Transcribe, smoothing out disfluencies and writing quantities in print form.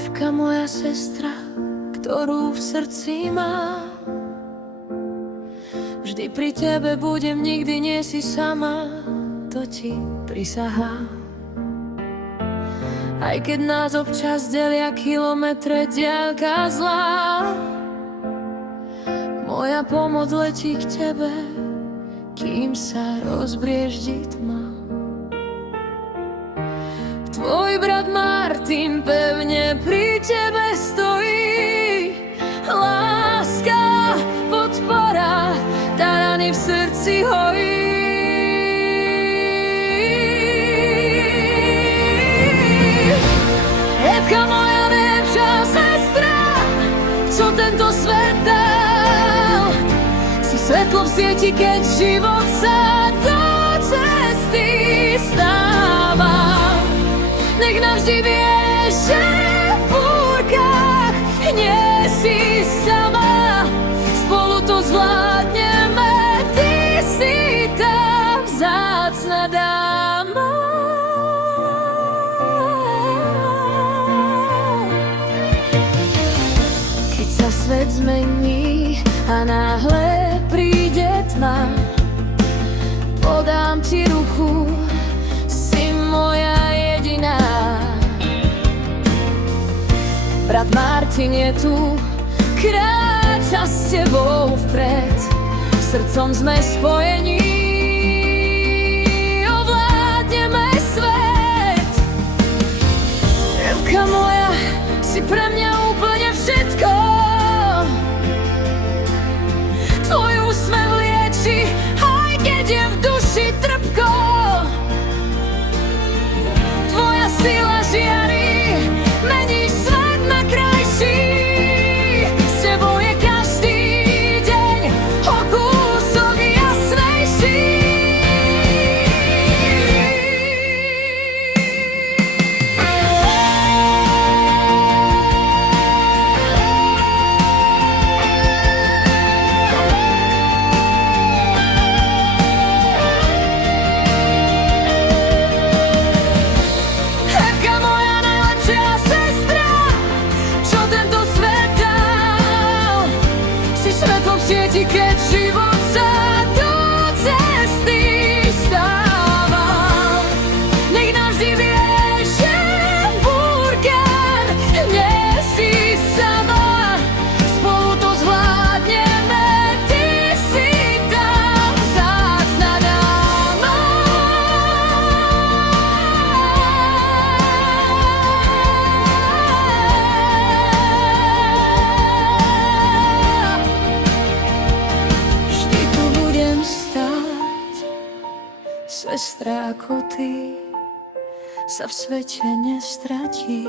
Evka, moja sestra, ktorú v srdci mám. Vždy pri tebe budem, nikdy nie si sama, to ti prisahám. Aj keď nás občas delia kilometre, diaľka zlá, moja pomoc letí k tebe, kým sa rozbrieždi tma. Tvoj brat Martin pevne pri tebe stojí. Láska, podpora, tá rany v srdci hojí. Evka, moja lepšia sestra, čo tento svet dal. Si svetlo v sieti, keď život sa do cesty stáva. Nech navždy vieš, že v búrkach nie si sama. Spolu to zvládneme, ty si tá vzácna dáma. Keď sa svet zmení a náhle príde tma, podám ti ruku, si moja jediná. Brat Martin je tu, kráča s tebou vpred, srdcom sme spojení, ovládneme svet. Evka moja, si pre mňa úplne všetko. Tvoj úsmev lieči, aj keď je v duši trpko. Tvoja sila žiari, meníš svet na krajší. S tebou je každý deň o kúsok jasnejší. Evka, moja najlepšia sestra, čo tento svet dal. Si svetlo v sieti, keď život sa do cesty stáva. Nech navždy vieš, že v búrkach nie si sama. Spolu to zvládneme, ty si tá vzácna dáma. Vždy tu budem stáť, sestra ako ty sa v svete nestratí.